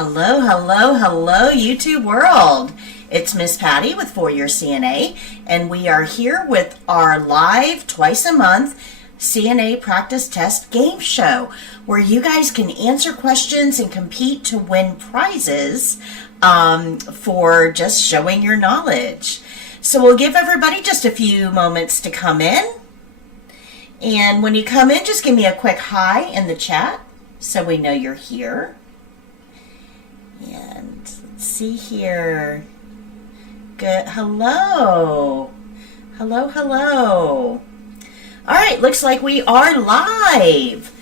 Hello, hello, hello, YouTube world. It's Miss Patty with 4YourCNA, and we are here with our live twice a month CNA practice test game show where you guys can answer questions and compete to win prizes for just showing your knowledge. So we'll give everybody just a few moments to come in. And when you come in, just give me a quick hi in the chat so we know you're here. And let's see here. Good. Hello. Hello, hello. All right, looks like we are live.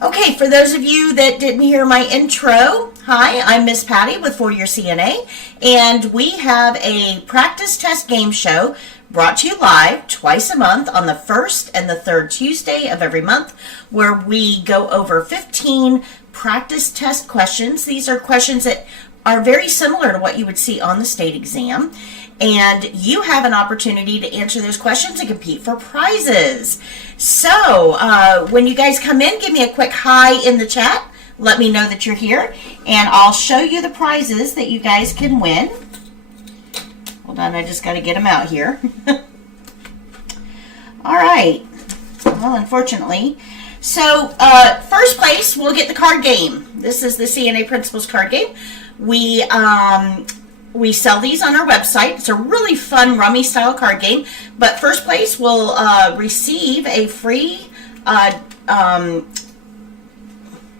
Okay, for those of you that didn't hear my intro, hi, I'm Miss Patty with 4YourCNA, and we have a practice test game show brought to you live twice a month on the first and the third Tuesday of every month, where we go over 15 practice test questions. These are questions that are very similar to what you would see on the state exam, and you have an opportunity to answer those questions and compete for prizes. So when you guys come in, give me a quick hi in the chat. Let me know that you're here, and I'll show you the prizes that you guys can win. Hold on, I just got to get them out here. All right. Well, unfortunately. So first place, we'll get the card game. This is the CNA Principles card game. We sell these on our website. It's a really fun rummy style card game. But first place will receive a free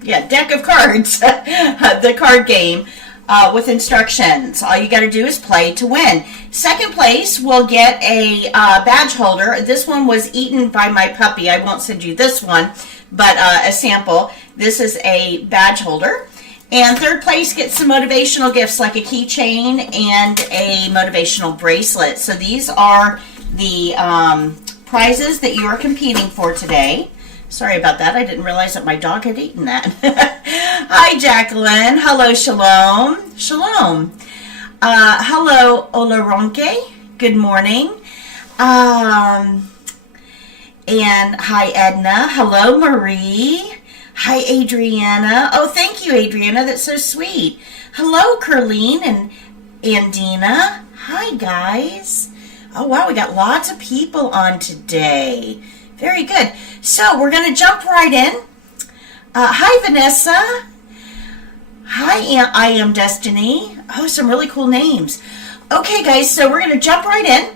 deck of cards, the card game with instructions. All you got to do is play to win. Second place will get a badge holder. This one was eaten by my puppy. I won't send you this one, but a sample. This is a badge holder. And third place gets some motivational gifts like a keychain and a motivational bracelet. So these are the prizes that you are competing for today. Sorry about that. I didn't realize that my dog had eaten that. Hi, Jacqueline. Hello, Shalom. Shalom. Hello, Olaronke. Good morning. And hi, Edna. Hello, Marie. Hi, Adriana. Oh, thank you, Adriana. That's so sweet. Hello, Curleen and Andina. Hi, guys. Oh, wow. We got lots of people on today. Very good. So we're going to jump right in. Hi, Vanessa. Hi, I Am Destiny. Oh, some really cool names. Okay, guys, so we're going to jump right in.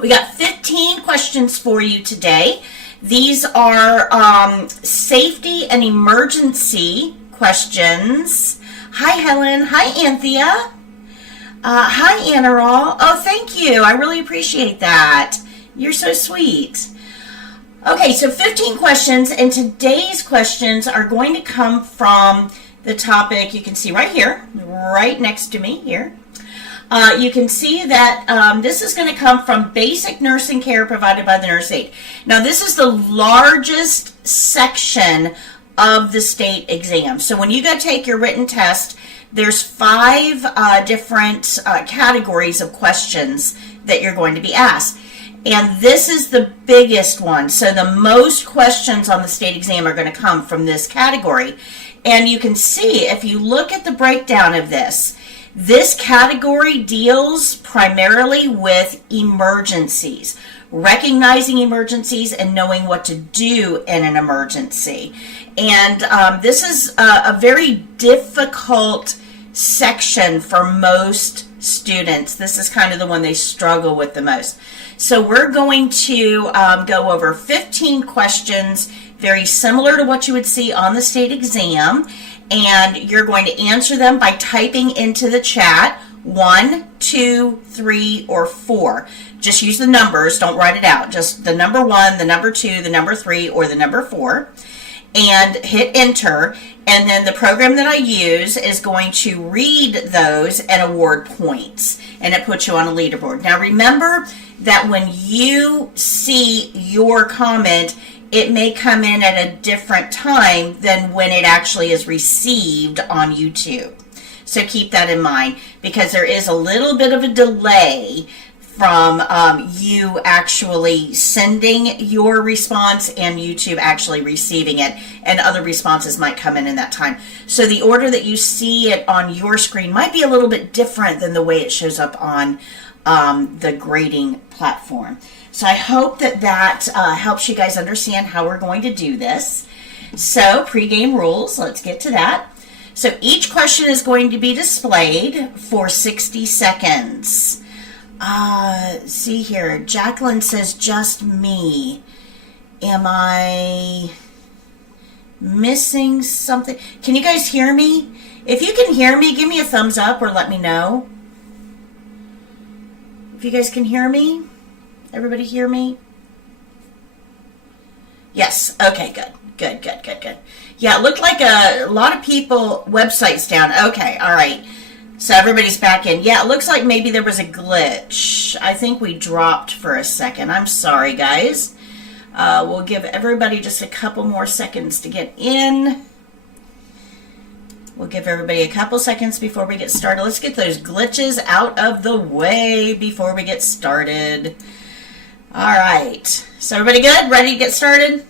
We got 15 questions for you today. These are safety and emergency questions. Hi, Helen. Hi, Anthea. Hi, Anarol. Oh, thank you. I really appreciate that. You're so sweet. Okay, so 15 questions, and today's questions are going to come from the topic you can see right here, right next to me here. You can see that this is going to come from basic nursing care provided by the nurse aide. Now, this is the largest section of the state exam. So when you go take your written test, there's 5 different categories of questions that you're going to be asked. And this is the biggest one. So the most questions on the state exam are going to come from this category. And you can see, if you look at the breakdown of this category deals primarily with emergencies, recognizing emergencies and knowing what to do in an emergency. And this is a very difficult section for most students. This is kind of the one they struggle with the most. So we're going to go over 15 questions, very similar to what you would see on the state exam, and you're going to answer them by typing into the chat 1, 2, 3, or 4. Just use the numbers, don't write it out. Just the number 1, the number 2, the number 3, or the number 4, and hit enter. And then the program that I use is going to read those and award points, and it puts you on a leaderboard. Now remember that when you see your comment, it may come in at a different time than when it actually is received on YouTube. So keep that in mind, because there is a little bit of a delay from you actually sending your response and YouTube actually receiving it, and other responses might come in that time. So the order that you see it on your screen might be a little bit different than the way it shows up on the grading platform. So I hope that helps you guys understand how we're going to do this. So pregame rules, let's get to that. So each question is going to be displayed for 60 seconds. See here, Jacqueline says just me. Am I missing something? Can you guys hear me? If you can hear me, give me a thumbs up or let me know. If you guys can hear me, everybody hear me? Yes, okay, good. Yeah, it looked like a lot of people, websites down. Okay, all right. So everybody's back in. Yeah, it looks like maybe there was a glitch. I think we dropped for a second. I'm sorry, guys. We'll give everybody just a couple more seconds to get in. We'll give everybody a couple seconds before we get started. Let's get those glitches out of the way before we get started. All right. So everybody good? Ready to get started?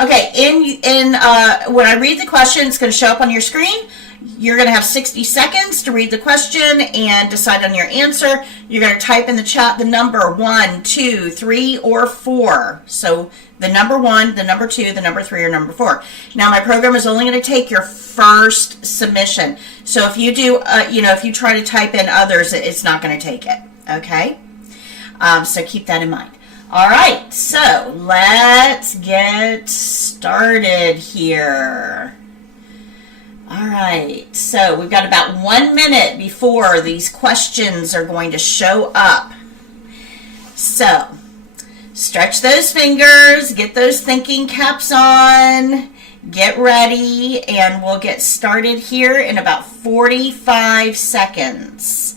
Okay, when I read the question, it's going to show up on your screen. You're going to have 60 seconds to read the question and decide on your answer. You're going to type in the chat the number 1, 2, 3, or 4. So the number 1, the number 2, the number 3, or number 4. Now my program is only going to take your first submission. So if you do, if you try to type in others, it's not going to take it. Okay? So keep that in mind. All right, so let's get started here. All right, so we've got about 1 minute before these questions are going to show up. So stretch those fingers, get those thinking caps on, get ready, and we'll get started here in about 45 seconds.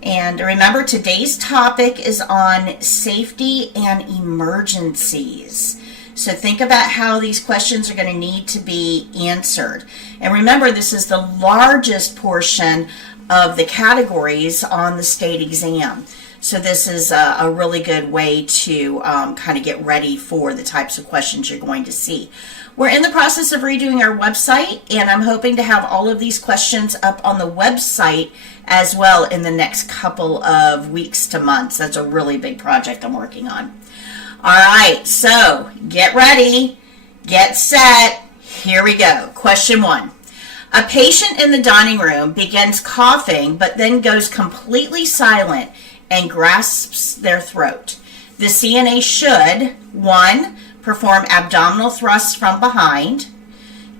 And remember, today's topic is on safety and emergencies. So think about how these questions are going to need to be answered. And remember, this is the largest portion of the categories on the state exam. So this is a really good way to kind of get ready for the types of questions you're going to see. We're in the process of redoing our website, and I'm hoping to have all of these questions up on the website as well in the next couple of weeks to months. That's a really big project I'm working on. All right, so get ready, get set, here we go. Question 1. A patient in the dining room begins coughing but then goes completely silent and grasps their throat. The CNA should, 1, perform abdominal thrusts from behind,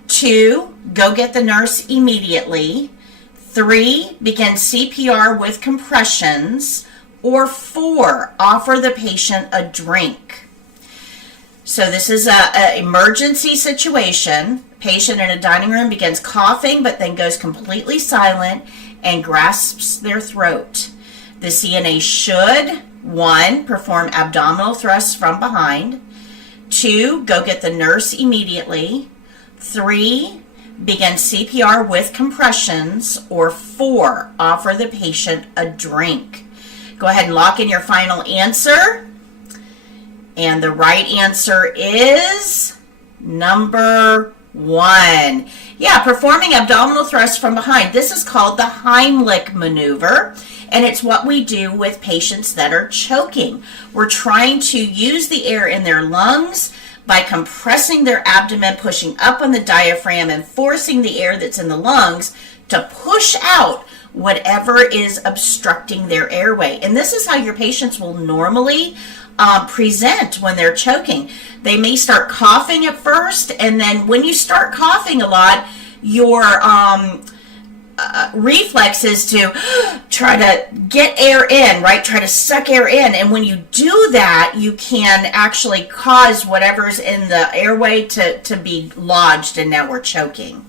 2, go get the nurse immediately, 3, begin CPR with compressions, or 4, offer the patient a drink. So this is an emergency situation. Patient in a dining room begins coughing but then goes completely silent and grasps their throat. The CNA should, 1, perform abdominal thrusts from behind, 2, go get the nurse immediately, 3, begin CPR with compressions, or 4, offer the patient a drink. Go ahead and lock in your final answer. And the right answer is number 1. Yeah, performing abdominal thrusts from behind. This is called the Heimlich maneuver, and it's what we do with patients that are choking. We're trying to use the air in their lungs by compressing their abdomen, pushing up on the diaphragm, and forcing the air that's in the lungs to push out whatever is obstructing their airway. And this is how your patients will normally present when they're choking. They may start coughing at first, and then when you start coughing a lot, your reflex is to try to get air in, right? Try to suck air in. And when you do that, you can actually cause whatever's in the airway to be lodged, and now we're choking.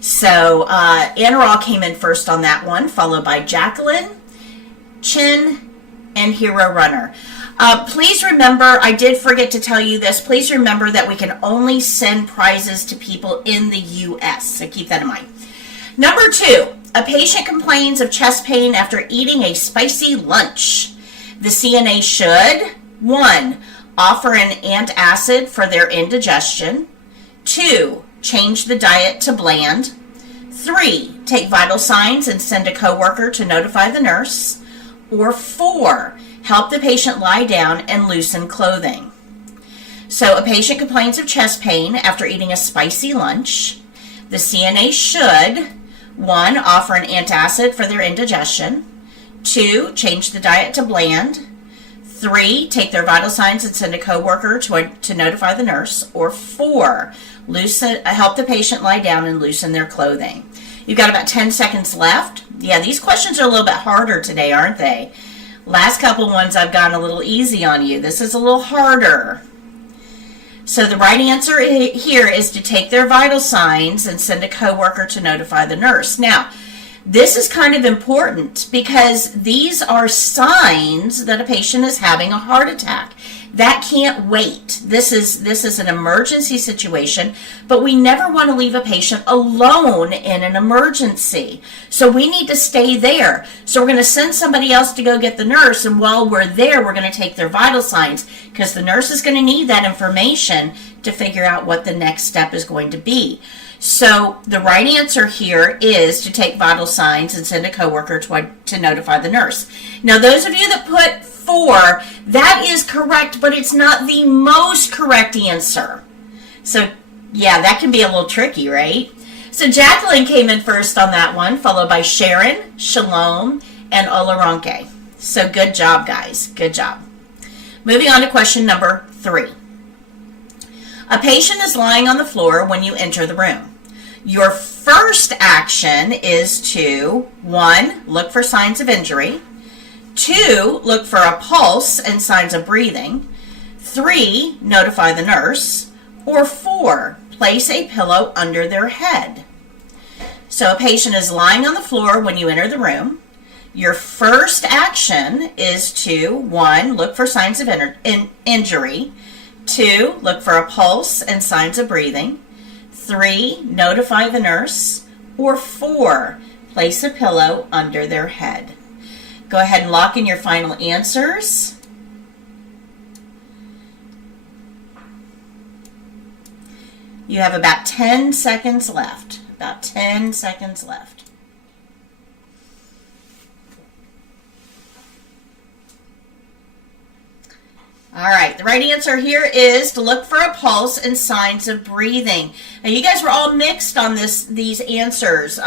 So Anaral came in first on that one, followed by Jacqueline, Chin, and Hero Runner. Please remember, I did forget to tell you this, please remember that we can only send prizes to people in the U.S., so keep that in mind. Number 2, a patient complains of chest pain after eating a spicy lunch. The CNA should, 1, offer an antacid for their indigestion. 2, change the diet to bland. 3, take vital signs and send a coworker to notify the nurse. Or 4, help the patient lie down and loosen clothing. So a patient complains of chest pain after eating a spicy lunch. The CNA should, 1, offer an antacid for their indigestion. 2, change the diet to bland. 3, take their vital signs and send a coworker to notify the nurse. Or 4, help the patient lie down and loosen their clothing. You've got about 10 seconds left. Yeah, these questions are a little bit harder today, aren't they? Last couple ones I've gotten a little easy on you. This is a little harder. So the right answer here is to take their vital signs and send a coworker to notify the nurse. Now, this is kind of important because these are signs that a patient is having a heart attack. That can't wait. This is an emergency situation, but we never want to leave a patient alone in an emergency. So we need to stay there. So we're going to send somebody else to go get the nurse, and while we're there, we're going to take their vital signs because the nurse is going to need that information to figure out what the next step is going to be. So the right answer here is to take vital signs and send a coworker to notify the nurse. Now, those of you that put 4, that is correct, but it's not the most correct answer. So, yeah, that can be a little tricky, right? So Jacqueline came in first on that one, followed by Sharon, Shalom, and Olaronke. So good job, guys. Good job. Moving on to question number 3. A patient is lying on the floor when you enter the room. Your first action is to, 1, look for signs of injury. 2, look for a pulse and signs of breathing. 3, notify the nurse. Or 4, place a pillow under their head. So a patient is lying on the floor when you enter the room. Your first action is to, 1, look for signs of injury. 2, look for a pulse and signs of breathing. 3, notify the nurse. Or 4, place a pillow under their head. Go ahead and lock in your final answers. You have about 10 seconds left. About 10 seconds left. All right, the right answer here is to look for a pulse and signs of breathing. Now, you guys were all mixed on these answers.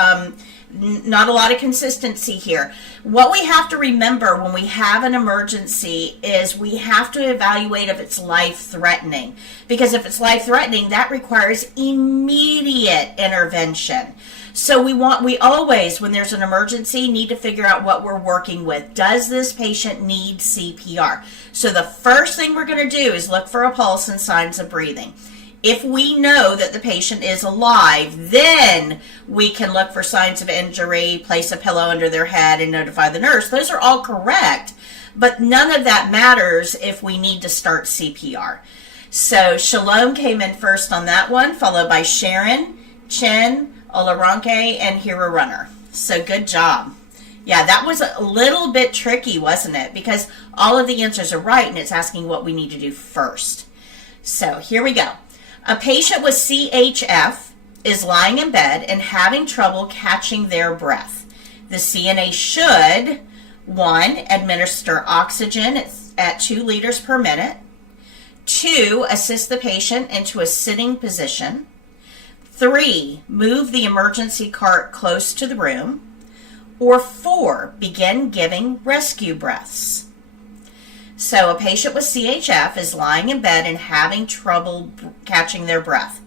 Not a lot of consistency here. What we have to remember when we have an emergency is we have to evaluate if it's life-threatening. Because if it's life-threatening, that requires immediate intervention. So we always, when there's an emergency, need to figure out what we're working with. Does this patient need CPR? So the first thing we're going to do is look for a pulse and signs of breathing. If we know that the patient is alive, then we can look for signs of injury, place a pillow under their head, and notify the nurse. Those are all correct, but none of that matters if we need to start CPR. So Shalom came in first on that one, followed by Sharon, Chen, Olaronke, and Hero Runner. So good job. Yeah, that was a little bit tricky, wasn't it? Because all of the answers are right, and it's asking what we need to do first. So here we go. A patient with CHF is lying in bed and having trouble catching their breath. The CNA should, 1, administer oxygen at 2 liters per minute. 2, assist the patient into a sitting position. 3, move the emergency cart close to the room. Or 4, begin giving rescue breaths. So a patient with CHF is lying in bed and having trouble catching their breath.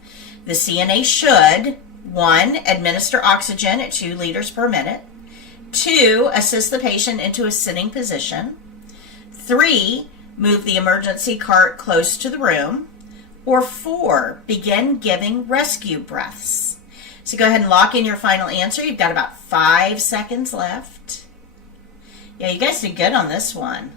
The CNA should, 1, administer oxygen at 2 liters per minute. 2, assist the patient into a sitting position. 3, move the emergency cart close to the room. Or 4, begin giving rescue breaths. So go ahead and lock in your final answer. You've got about 5 seconds left. Yeah, you guys did good on this one.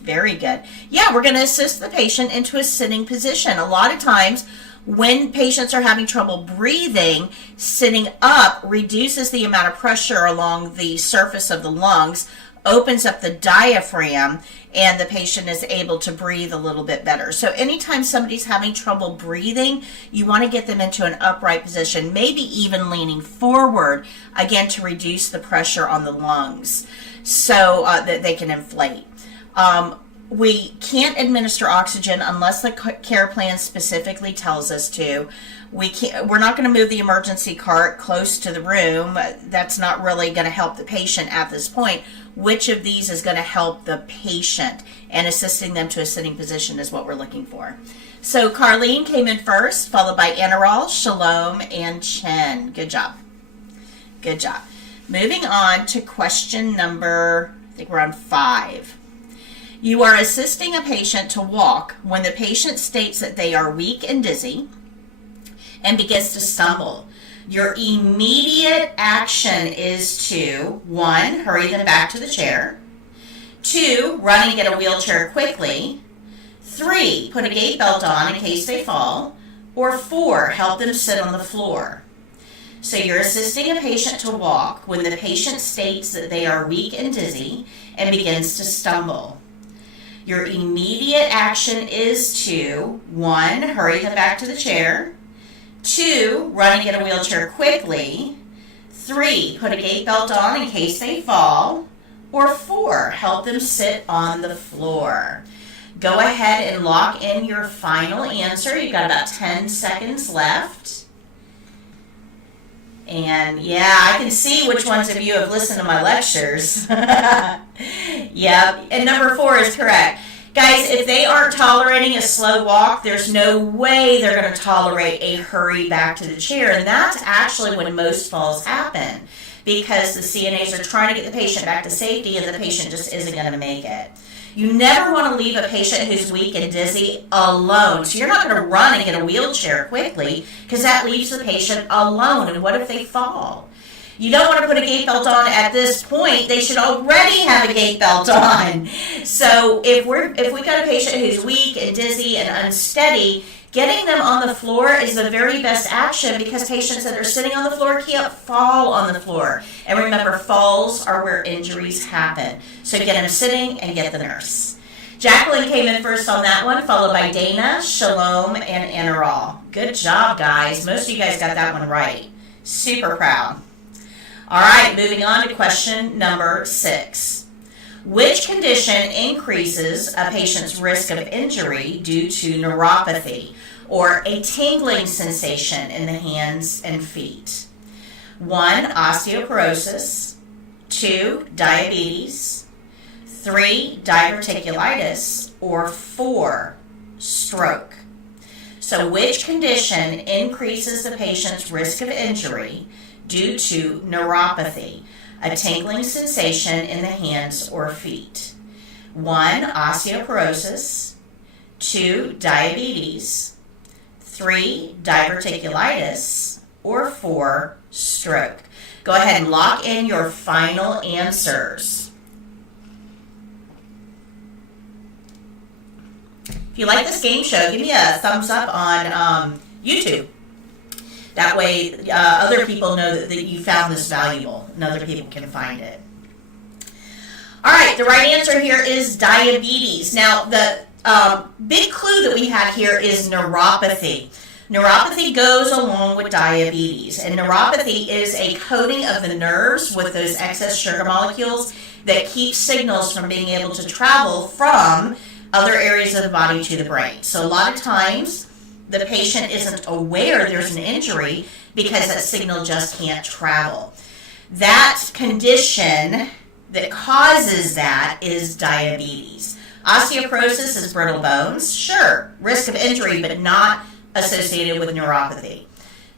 Very good. Yeah, we're going to assist the patient into a sitting position. A lot of times when patients are having trouble breathing, sitting up reduces the amount of pressure along the surface of the lungs, opens up the diaphragm, and the patient is able to breathe a little bit better. So anytime somebody's having trouble breathing, you want to get them into an upright position, maybe even leaning forward, again, to reduce the pressure on the lungs so that they can inflate. We can't administer oxygen unless the care plan specifically tells us to. We're not going to move the emergency cart close to the room. That's not really going to help the patient at this point. Which of these is going to help the patient, and assisting them to a sitting position is what we're looking for. So Carlene came in first, followed by Anaral, Shalom, and Chen. Good job. Good job. Moving on to question number, I think we're on 5. You are assisting a patient to walk when the patient states that they are weak and dizzy and begins to stumble. Your immediate action is to, 1, hurry them back to the chair. 2, run and get a wheelchair quickly. 3, put a gait belt on in case they fall. Or 4, help them sit on the floor. So you're assisting a patient to walk when the patient states that they are weak and dizzy and begins to stumble. Your immediate action is to, 1, hurry them back to the chair. 2, run and get a wheelchair quickly. 3, put a gait belt on in case they fall. Or 4, help them sit on the floor. Go ahead and lock in your final answer. You've got about 10 seconds left. And yeah, I can see which ones of you have listened to my lectures. Yep, and number 4 is correct. Guys, if they aren't tolerating a slow walk, there's no way they're going to tolerate a hurry back to the chair. And that's actually when most falls happen, because the CNAs are trying to get the patient back to safety and the patient just isn't going to make it. You never want to leave a patient who's weak and dizzy alone. So you're not going to run and get a wheelchair quickly, because that leaves the patient alone. And what if they fall? You don't want to put a gait belt on at this point. They should already have a gait belt on. So if we've got a patient who's weak and dizzy and unsteady, getting them on the floor is the very best action, because patients that are sitting on the floor can't fall on the floor. And remember, falls are where injuries happen. So get them sitting and get the nurse. Jacqueline came in first on that one, followed by Dana, Shalom, and Anaral. Good job, guys. Most of you guys got that one right. Super proud. All right, moving on to question number 6. Which condition increases a patient's risk of injury due to neuropathy, or a tingling sensation in the hands and feet? 1, osteoporosis. 2, diabetes. 3, diverticulitis. Or 4, stroke. So which condition increases the patient's risk of injury due to neuropathy, a tingling sensation in the hands or feet? 1, osteoporosis. 2, diabetes. 3, diverticulitis. Or 4, stroke. Go ahead and lock in your final answers. If you like this game show, give me a thumbs up on YouTube. That way other people know that you found this valuable and other people can find it. All right, the right answer here is diabetes. Now, the big clue that we have here is neuropathy. Neuropathy goes along with diabetes, and neuropathy is a coating of the nerves with those excess sugar molecules that keep signals from being able to travel from other areas of the body to the brain. So a lot of times, the patient isn't aware there's an injury because that signal just can't travel. That condition that causes that is diabetes. Osteoporosis is brittle bones. Sure, risk of injury, but not associated with neuropathy.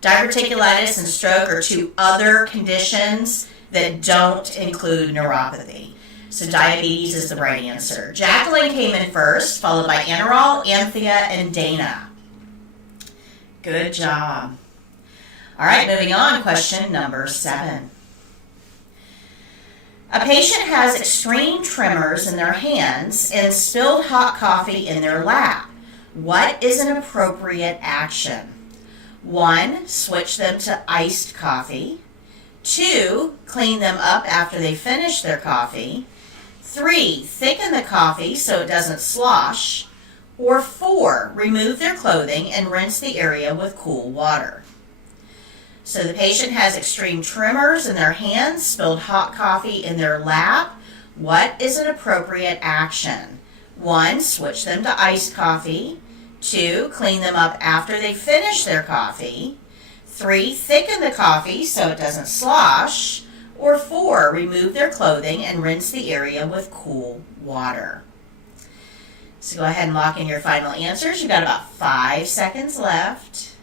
Diverticulitis and stroke are 2 other conditions that don't include neuropathy. So diabetes is the right answer. Jacqueline came in first, followed by Anaral, Anthea, and Dana. Good job. All right, moving on, question number 7. A patient has extreme tremors in their hands and spilled hot coffee in their lap. What is an appropriate action? 1, switch them to iced coffee. 2, clean them up after they finish their coffee. 3, thicken the coffee so it doesn't slosh. Or 4, remove their clothing and rinse the area with cool water. So the patient has extreme tremors in their hands, spilled hot coffee in their lap. What is an appropriate action? 1, switch them to iced coffee. 2, clean them up after they finish their coffee. 3, thicken the coffee so it doesn't slosh. Or 4, remove their clothing and rinse the area with cool water. So go ahead and lock in your final answers. You've got about 5 seconds left.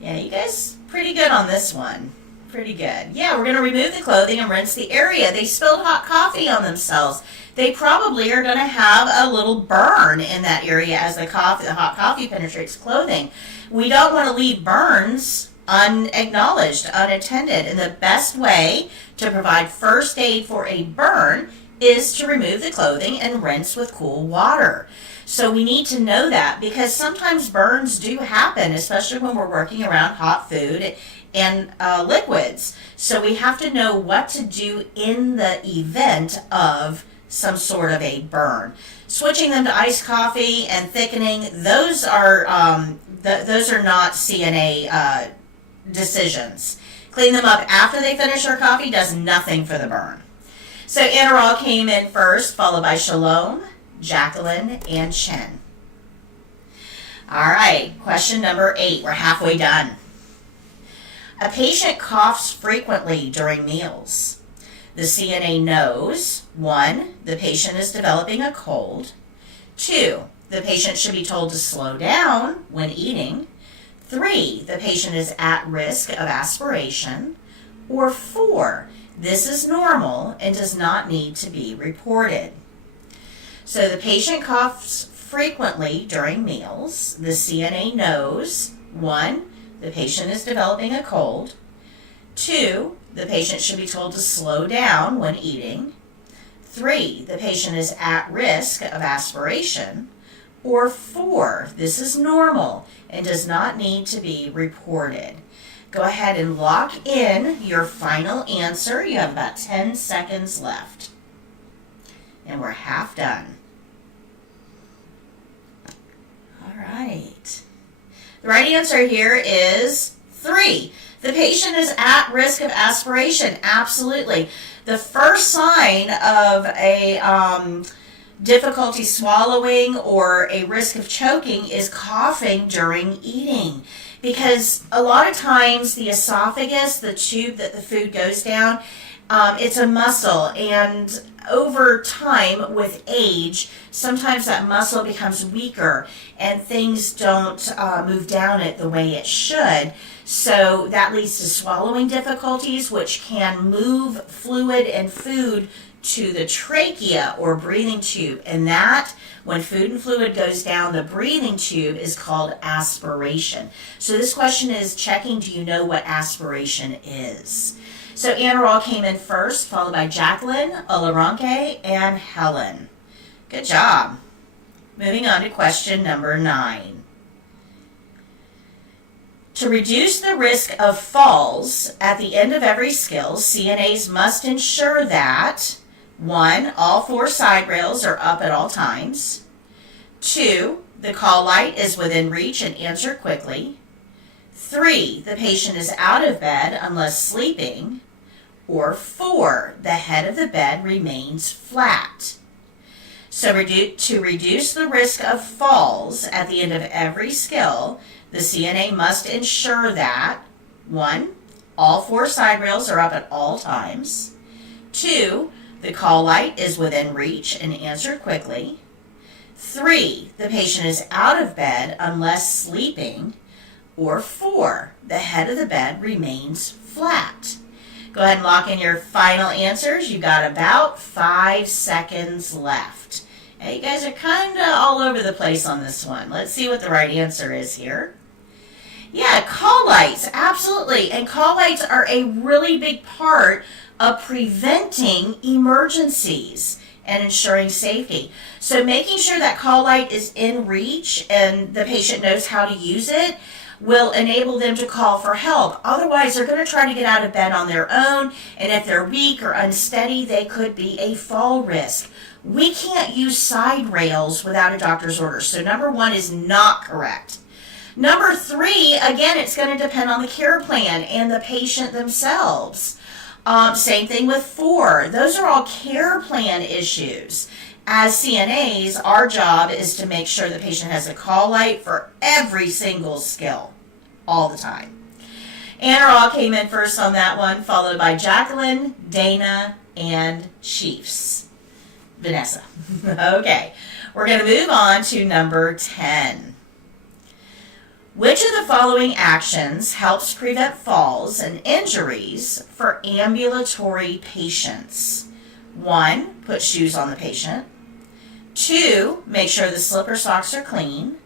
Yeah, you guys pretty good on this one. Pretty good. Yeah, we're going to remove the clothing and rinse the area. They spilled hot coffee on themselves. They probably are going to have a little burn in that area as the hot coffee penetrates clothing. We don't want to leave burns unacknowledged, unattended. And the best way to provide first aid for a burn is to remove the clothing and rinse with cool water. So we need to know that because sometimes burns do happen, especially when we're working around hot food and liquids. So we have to know what to do in the event of some sort of a burn. Switching them to iced coffee and thickening, those are not CNA decisions. Clean them up after they finish their coffee does nothing for the burn. So Anarol came in first, followed by Shalom, Jacqueline, and Chen. All right, question number 8. We're halfway done. A patient coughs frequently during meals. The CNA knows, 1, the patient is developing a cold. 2, the patient should be told to slow down when eating. 3, the patient is at risk of aspiration. Or 4, this is normal and does not need to be reported. So the patient coughs frequently during meals. The CNA knows, 1, the patient is developing a cold. 2, the patient should be told to slow down when eating. 3, the patient is at risk of aspiration. Or 4, this is normal and does not need to be reported. Go ahead and lock in your final answer. You have about 10 seconds left. And we're half done. All right. The right answer here is 3. The patient is at risk of aspiration. Absolutely. The first sign of a difficulty swallowing or a risk of choking is coughing during eating. Because a lot of times the esophagus, the tube that the food goes down, it's a muscle, and over time with age, sometimes that muscle becomes weaker and things don't move down it the way it should. So that leads to swallowing difficulties, which can move fluid and food to the trachea or breathing tube. And that, when food and fluid goes down the breathing tube, is called aspiration. So this question is checking, do you know what aspiration is? So Anarol came in first, followed by Jacqueline, Olaronke, and Helen. Good job. Moving on to question number 9. To reduce the risk of falls at the end of every skill, CNAs must ensure that 1, all 4 side rails are up at all times. 2, the call light is within reach and answered quickly. 3, the patient is out of bed unless sleeping. Or 4, the head of the bed remains flat. So to reduce the risk of falls at the end of every skill, the CNA must ensure that 1, all 4 side rails are up at all times. 2, the call light is within reach and answered quickly. 3, the patient is out of bed unless sleeping. Or 4, the head of the bed remains flat. Go ahead and lock in your final answers. You've got about 5 seconds left. Now, you guys are kind of all over the place on this one. Let's see what the right answer is here. Yeah, call lights, absolutely. And call lights are a really big part of preventing emergencies. and ensuring safety. So making sure that call light is in reach and the patient knows how to use it will enable them to call for help. Otherwise, they're going to try to get out of bed on their own, and if they're weak or unsteady, they could be a fall risk. We can't use side rails without a doctor's order. So number 1 is not correct. Number 3, again, it's going to depend on the care plan and the patient themselves. Same thing with 4. Those are all care plan issues. As CNAs, our job is to make sure the patient has a call light for every single skill, all the time. Anna came in first on that one, followed by Jacqueline, Dana, and Chiefs. Vanessa. Okay, we're going to move on to number 10. Which of the following actions helps prevent falls and injuries for ambulatory patients? 1, put shoes on the patient. 2, make sure the slipper socks are clean.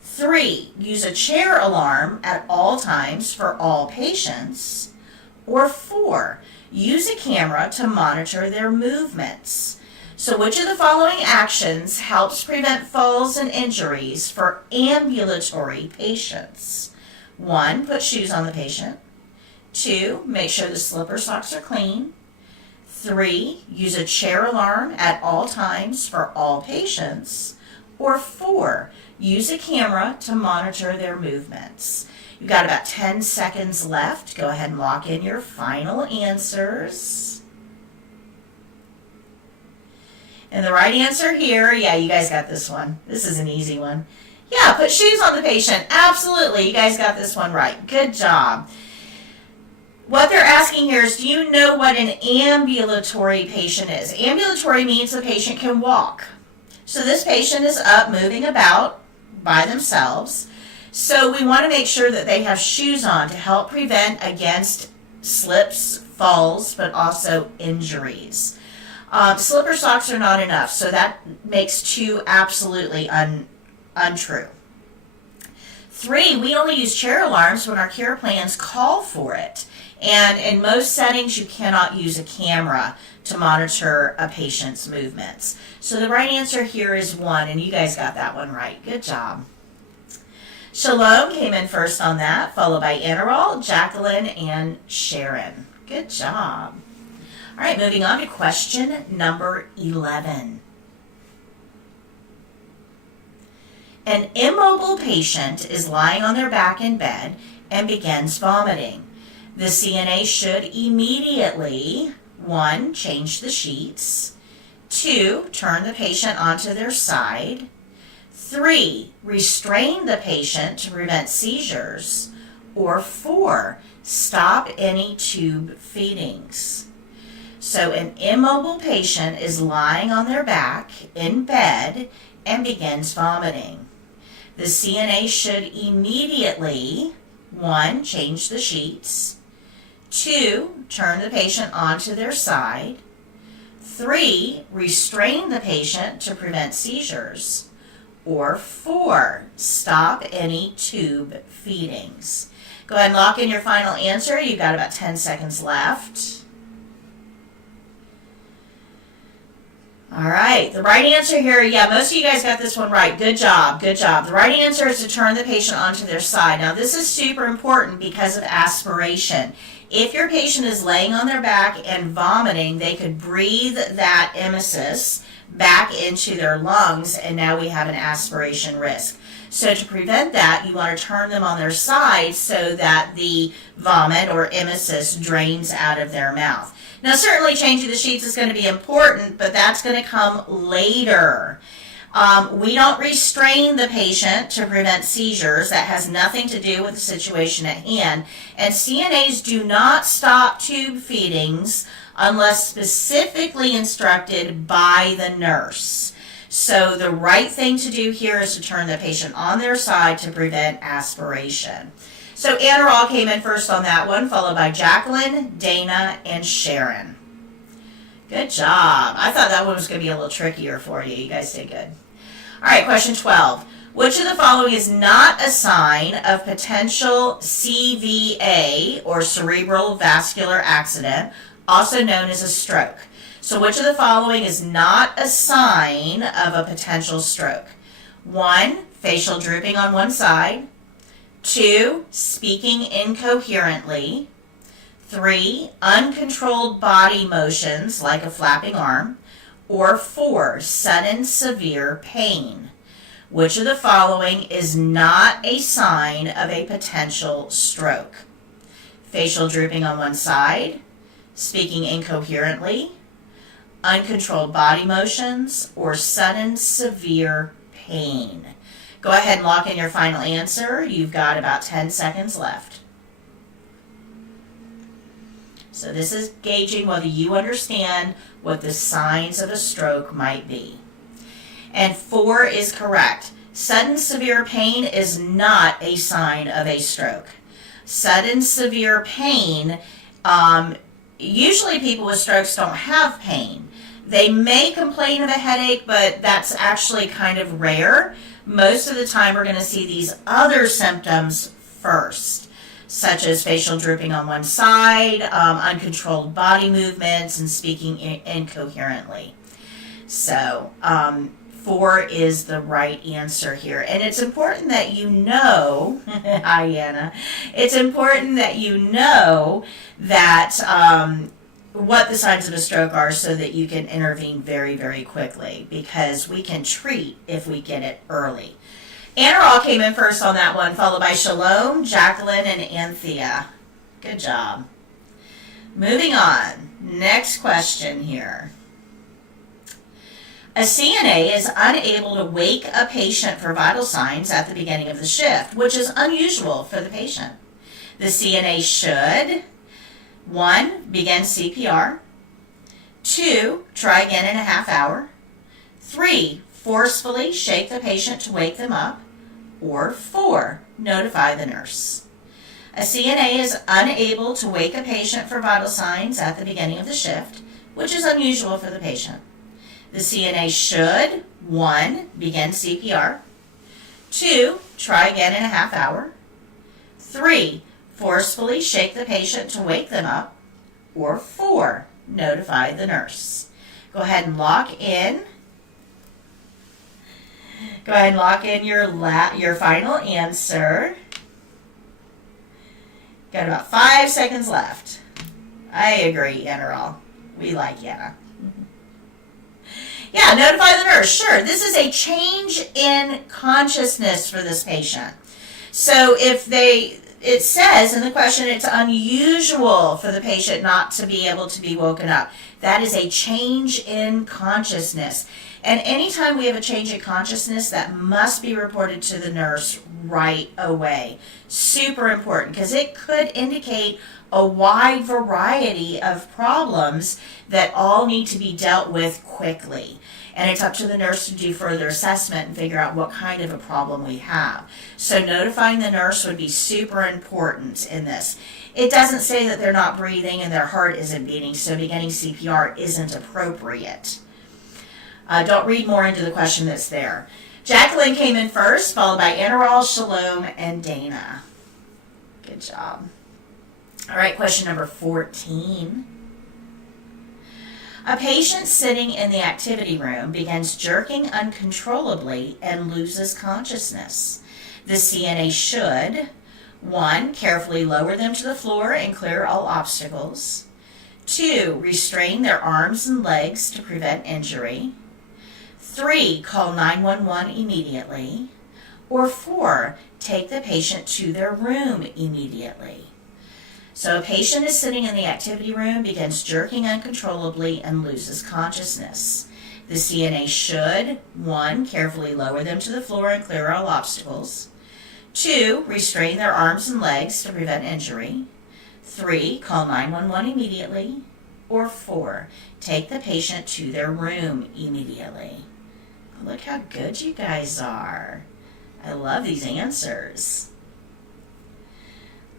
3, use a chair alarm at all times for all patients. Or 4, use a camera to monitor their movements. So which of the following actions helps prevent falls and injuries for ambulatory patients? 1, put shoes on the patient. 2, make sure the slipper socks are clean. 3, use a chair alarm at all times for all patients. Or 4, use a camera to monitor their movements. You've got about 10 seconds left. Go ahead and lock in your final answers. And the right answer here, yeah, you guys got this one. This is an easy one. Yeah, put shoes on the patient. Absolutely, you guys got this one right. Good job. What they're asking here is, do you know what an ambulatory patient is? Ambulatory means the patient can walk. So this patient is up, moving about by themselves. So we want to make sure that they have shoes on to help prevent against slips, falls, but also injuries. Slipper socks are not enough, so that makes 2 absolutely untrue. 3, we only use chair alarms when our care plans call for it. And in most settings, you cannot use a camera to monitor a patient's movements. So the right answer here is 1, and you guys got that one right. Good job. Shalom came in first on that, followed by Anaral, Jacqueline, and Sharon. Good job. All right, moving on to question number 11. An immobile patient is lying on their back in bed and begins vomiting. The CNA should immediately, 1, change the sheets. 2, turn the patient onto their side. 3, restrain the patient to prevent seizures. Or 4, stop any tube feedings. So an immobile patient is lying on their back in bed and begins vomiting. The CNA should immediately, 1, change the sheets. 2, turn the patient onto their side. 3, restrain the patient to prevent seizures. Or 4, stop any tube feedings. Go ahead and lock in your final answer. You've got about 10 seconds left. All right, the right answer here, yeah, most of you guys got this one right. Good job, good job. The right answer is to turn the patient onto their side. Now, this is super important because of aspiration. If your patient is laying on their back and vomiting, they could breathe that emesis back into their lungs, and now we have an aspiration risk. So to prevent that, you want to turn them on their side so that the vomit or emesis drains out of their mouth. Now, certainly changing the sheets is going to be important, but that's going to come later. We don't restrain the patient to prevent seizures. That has nothing to do with the situation at hand. And CNAs do not stop tube feedings unless specifically instructed by the nurse. So the right thing to do here is to turn the patient on their side to prevent aspiration. So Anna came in first on that one, followed by Jacqueline, Dana, and Sharon. Good job. I thought that one was going to be a little trickier for you. You guys did good. All right, question 12. Which of the following is not a sign of potential CVA, or cerebral vascular accident, also known as a stroke? So which of the following is not a sign of a potential stroke? 1, facial drooping on one side. 2, speaking incoherently. 3, uncontrolled body motions like a flapping arm. Or 4, sudden severe pain. Which of the following is not a sign of a potential stroke? Facial drooping on one side, speaking incoherently, uncontrolled body motions, or sudden severe pain. Go ahead and lock in your final answer. You've got about 10 seconds left. So this is gauging whether you understand what the signs of a stroke might be. And 4 is correct. Sudden severe pain is not a sign of a stroke. Sudden severe pain, usually people with strokes don't have pain. They may complain of a headache, but that's actually kind of rare. Most of the time we're going to see these other symptoms first, such as facial drooping on one side, uncontrolled body movements, and speaking incoherently. So 4 is the right answer here. And it's important that you know, hi Anna, it's important that you know that what the signs of a stroke are so that you can intervene very, very quickly, because we can treat if we get it early. Anarol came in first on that one, followed by Shalom, Jacqueline, and Anthea. Good job. Moving on. Next question here. A CNA is unable to wake a patient for vital signs at the beginning of the shift, which is unusual for the patient. The CNA should: 1, begin CPR. 2, try again in a half hour. 3, forcefully shake the patient to wake them up. Or 4, notify the nurse. A CNA is unable to wake a patient for vital signs at the beginning of the shift, which is unusual for the patient. The CNA should: 1, begin CPR. 2, try again in a half hour. 3, forcefully shake the patient to wake them up. Or 4, notify the nurse. Go ahead and lock in. Go ahead and lock in your final answer. Got about 5 seconds left. I agree, Anarol. We like Yana. Yeah, notify the nurse. Sure, this is a change in consciousness for this patient. So if it says in the question it's unusual for the patient not to be able to be woken up. That is a change in consciousness. And anytime we have a change in consciousness, that must be reported to the nurse right away. Super important, because it could indicate a wide variety of problems that all need to be dealt with quickly. And it's up to the nurse to do further assessment and figure out what kind of a problem we have. So notifying the nurse would be super important in this. It doesn't say that they're not breathing and their heart isn't beating, so beginning CPR isn't appropriate. Don't read more into the question that's there. Jacqueline came in first, followed by Anarol, Shalom, and Dana. Good job. All right, question number 14. A patient sitting in the activity room begins jerking uncontrollably and loses consciousness. The CNA should: 1, carefully lower them to the floor and clear all obstacles. 2, restrain their arms and legs to prevent injury. 3, call 911 immediately. Or 4, take the patient to their room immediately. So a patient is sitting in the activity room, begins jerking uncontrollably, and loses consciousness. The CNA should: 1, carefully lower them to the floor and clear all obstacles. 2, restrain their arms and legs to prevent injury. 3, call 911 immediately. Or 4, take the patient to their room immediately. Look how good you guys are. I love these answers.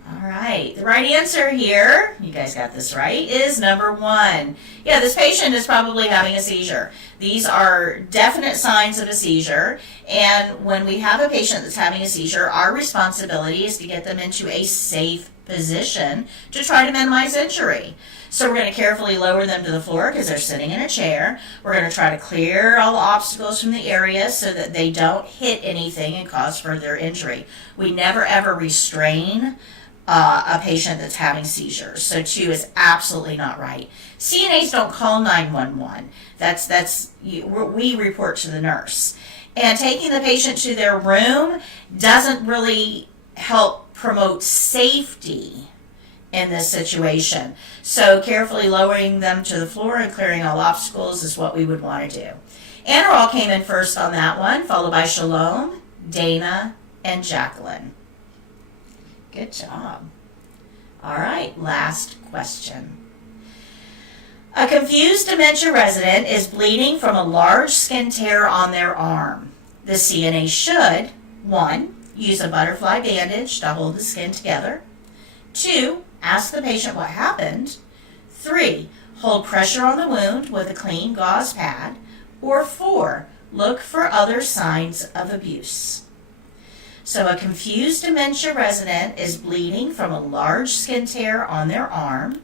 All right, the right answer here, you guys got this right, is number 1. Yeah, this patient is probably having a seizure. These are definite signs of a seizure, and when we have a patient that's having a seizure, our responsibility is to get them into a safe position to try to minimize injury. So we're going to carefully lower them to the floor because they're sitting in a chair. We're going to try to clear all the obstacles from the area so that they don't hit anything and cause further injury. We never ever restrain a patient that's having seizures. So 2 is absolutely not right. CNAs don't call 911. We report to the nurse. And taking the patient to their room doesn't really help promote safety in this situation. So carefully lowering them to the floor and clearing all obstacles is what we would want to do. Anarol came in first on that one, followed by Shalom, Dana, and Jacqueline. Good job. All right, last question. A confused dementia resident is bleeding from a large skin tear on their arm. The CNA should, 1, use a butterfly bandage to hold the skin together. 2, ask the patient what happened. 3, hold pressure on the wound with a clean gauze pad. Or 4, look for other signs of abuse. So a confused dementia resident is bleeding from a large skin tear on their arm.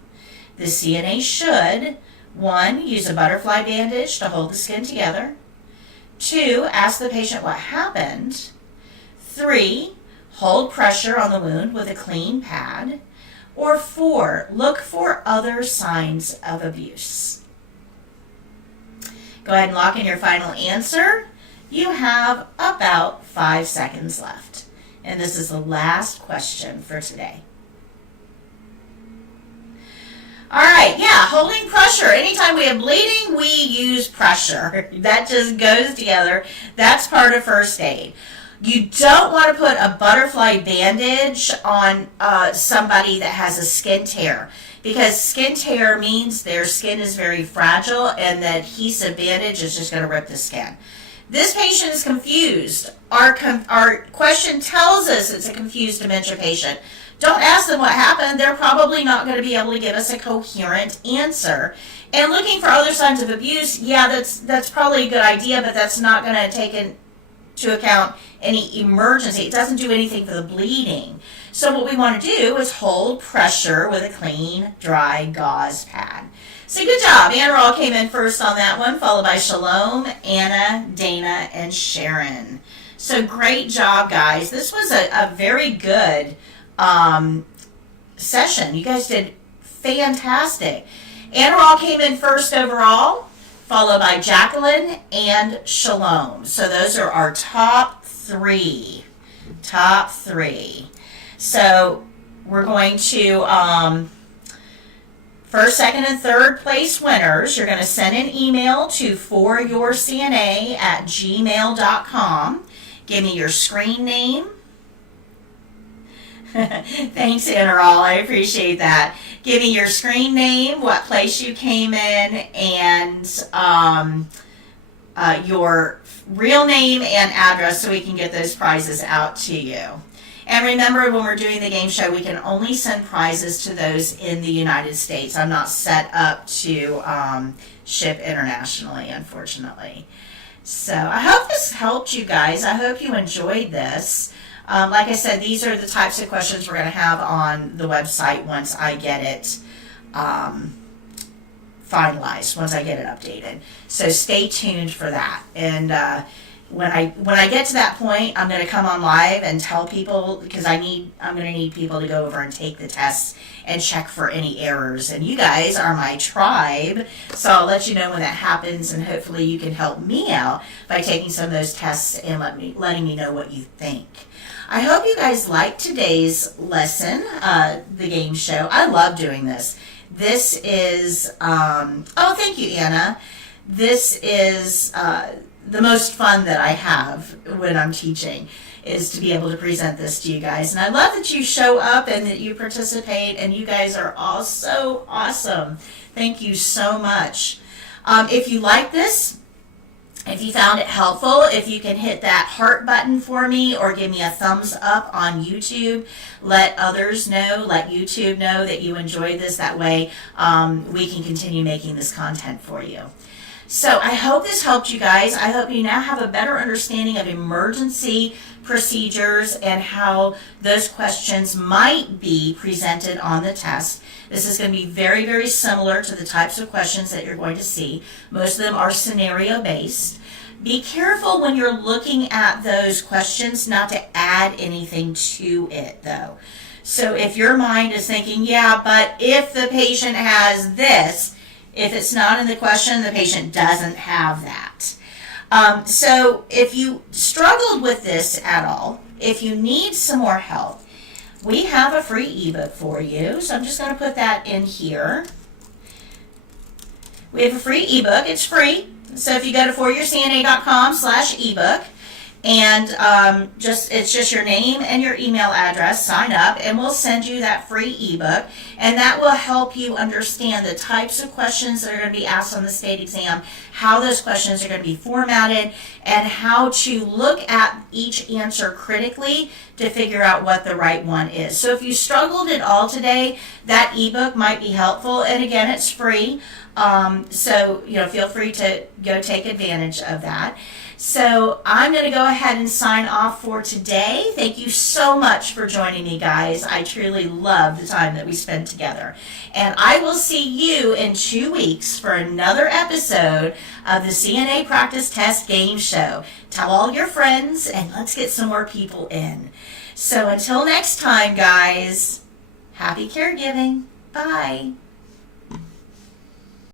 The CNA should, 1, use a butterfly bandage to hold the skin together. 2, ask the patient what happened. 3, hold pressure on the wound with a clean pad. Or 4, look for other signs of abuse. Go ahead and lock in your final answer. You have about 5 seconds left. And this is the last question for today. All right, yeah, holding pressure. Anytime we have bleeding, we use pressure. That just goes together. That's part of first aid. You don't want to put a butterfly bandage on somebody that has a skin tear, because skin tear means their skin is very fragile and the adhesive bandage is just going to rip the skin. This patient is confused. Our question tells us it's a confused dementia patient. Don't ask them what happened. They're probably not going to be able to give us a coherent answer. And looking for other signs of abuse, yeah, that's probably a good idea, but that's not going to take into account any emergency. It doesn't do anything for the bleeding. So what we want to do is hold pressure with a clean, dry gauze pad. So good job. Anarol came in first on that one, followed by Shalom, Anna, Dana, and Sharon. So great job, guys. This was a very good session. You guys did fantastic. Anarol came in first overall, followed by Jacqueline and Shalom. So those are our top three. So we're going to first, second, and third place winners. You're going to send an email to 4YourCNA@gmail.com. Give me your screen name. Thanks, Anarol. I appreciate that. Give me your screen name, what place you came in, and your real name and address so we can get those prizes out to you. And remember, when we're doing the game show, we can only send prizes to those in the United States. I'm not set up to ship internationally, unfortunately. So I hope this helped you guys. I hope you enjoyed this. Like I said, these are the types of questions we're going to have on the website once I get it finalized, once I get it updated. So stay tuned for that. And when I get to that point, I'm going to come on live and tell people, because I'm going to need people to go over and take the tests and check for any errors. And you guys are my tribe, so I'll let you know when that happens, and hopefully you can help me out by taking some of those tests and letting me know what you think. I hope you guys liked today's lesson, the game show. I love doing this. This is, thank you, Anna. This is the most fun that I have when I'm teaching, is to be able to present this to you guys. And I love that you show up and that you participate, and you guys are all so awesome. Thank you so much. If you like this, if you found it helpful, if you can hit that heart button for me or give me a thumbs up on YouTube, let others know, let YouTube know that you enjoyed this. That way we can continue making this content for you. So I hope this helped you guys. I hope you now have a better understanding of emergency procedures and how those questions might be presented on the test. This is going to be very, very similar to the types of questions that you're going to see. Most of them are scenario based. Be careful when you're looking at those questions not to add anything to it though. So if your mind is thinking, yeah, but if the patient has this, if it's not in the question, the patient doesn't have that. So if you struggled with this at all, if you need some more help, we have a free ebook for you. So I'm just going to put that in here. We have a free ebook. It's free. So if you go to 4YourCNA.com/ebook, and it's just your name and your email address, sign up, and we'll send you that free ebook, and that will help you understand the types of questions that are going to be asked on the state exam, how those questions are going to be formatted, and how to look at each answer critically to figure out what the right one is. So if you struggled at all today, that ebook might be helpful, and again, it's free. So feel free to go take advantage of that. So I'm going to go ahead and sign off for today. Thank you so much for joining me, guys. I truly love the time that we spend together. And I will see you in 2 weeks for another episode of the CNA Practice Test Game Show. Tell all your friends, and let's get some more people in. So until next time, guys, happy caregiving. Bye.